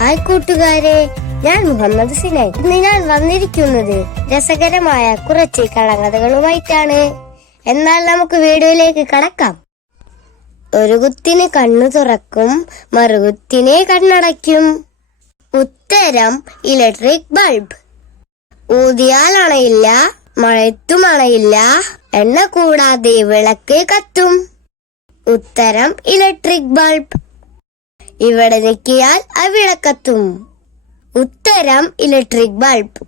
Hi കൂട്ടുകാരെ, ഞാൻ Muhammad Sinai. ഇന്ന് ഞാൻ വന്നിരിക്കുന്നത് രസകരമായ കുറച്ച് കള്ളക്കഥകളുമായിട്ടാണ്. എന്നാൽ നമുക്ക് വീഡിയോയിലേക്ക് കടക്കാം. ഒരു കുത്തിന് കണ്ണു തുറക്കും, മറുകുത്തിനെ കണ്ണടയ്ക്കും. ഉത്തരം ഇലക്ട്രിക് ബൾബ്. ഊതിയാൽ അണയില്ല, മഴയത്തും അണയില്ല, എണ്ണ കൂടാതെ വിളക്ക് കത്തും. ഉത്തരം ഇലക്ട്രിക് ബൾബ്. ഇവിടെ നിൽക്കിയാൽ അവിടെ കത്തും. ഉത്തരം ഇലക്ട്രിക് ബൾബ്.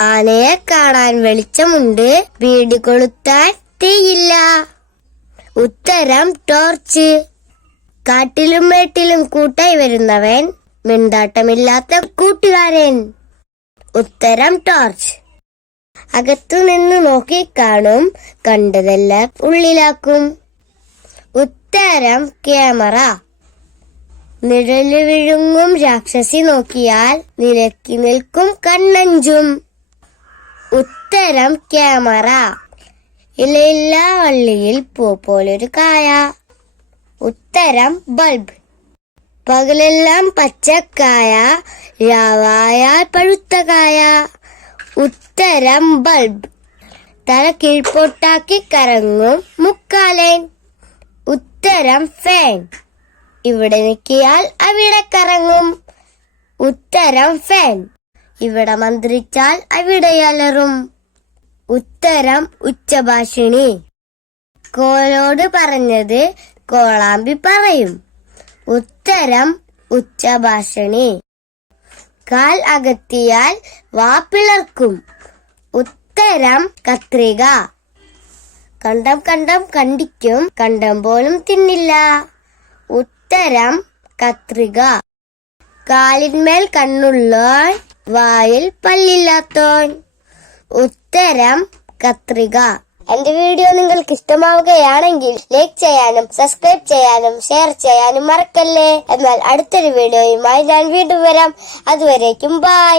ആനയെ കാണാൻ വെളിച്ചമുണ്ട്, വീട് കൊളുത്താൻ തീയില്ല. ഉത്തരം ടോർച്ച്. കാട്ടിലും മേട്ടിലും കൂട്ടായി വരുന്നവൻ, മിണ്ടാട്ടമില്ലാത്ത കൂട്ടുകാരൻ. ഉത്തരം ടോർച്ച്. അകത്തുനിന്ന് നോക്കിക്കാണും, കണ്ടതെല്ലാം ഉള്ളിലാക്കും. ഉത്തരം ക്യാമറ. നിഴല് വിഴുങ്ങും രാക്ഷസി നോക്കിയാൽ നിലക്കി നിൽക്കും കണ്ണഞ്ചും. ഉത്തരം ക്യാമറ. ഇലയില്ല വള്ളിയിൽ പൂ പോലൊരു കായ. ഉത്തരം ബൾബ്. പകലെല്ലാം പച്ചക്കായ, രാവായാൽ പഴുത്ത കായ. ഉത്തരം ബൾബ്. തല കീഴ്പോട്ടാക്കി കറങ്ങും മുക്കാലൻ. ഉത്തരം ഫാൻ. ഇവിടെ നിൽക്കിയാൽ അവിടെ കറങ്ങും. ഉത്തരം ഫാൻ. ഇവിടെ മന്ത്രിച്ചാൽ അവിടെ അലറും. ഉത്തരം ഉച്ചഭാഷിണി. കോലോട് പറഞ്ഞത് കോളാമ്പി പറയും. ഉത്തരം ഉച്ചഭാഷിണി. കാൽ അകത്തിയാൽ വാപ്പിളർക്കും. ഉത്തരം കത്രിക. കണ്ടം കണ്ടം കണ്ടിക്കും, കണ്ടം പോലും തിന്നില്ല. ഉത്തരം കത്രിക. കാലിന്മേൽ കണ്ണുള്ളോൻ, വായിൽ പല്ലില്ലാത്തോൻ. ഉത്തരം കത്രിക. എന്റെ വീഡിയോ നിങ്ങൾക്ക് ഇഷ്ടമാവുകയാണെങ്കിൽ ലൈക്ക് ചെയ്യാനും സബ്സ്ക്രൈബ് ചെയ്യാനും ഷെയർ ചെയ്യാനും മറക്കല്ലേ. എന്നാൽ അടുത്തൊരു വീഡിയോയുമായി ഞാൻ വീണ്ടും വരാം. അതുവരേക്കും ബൈ.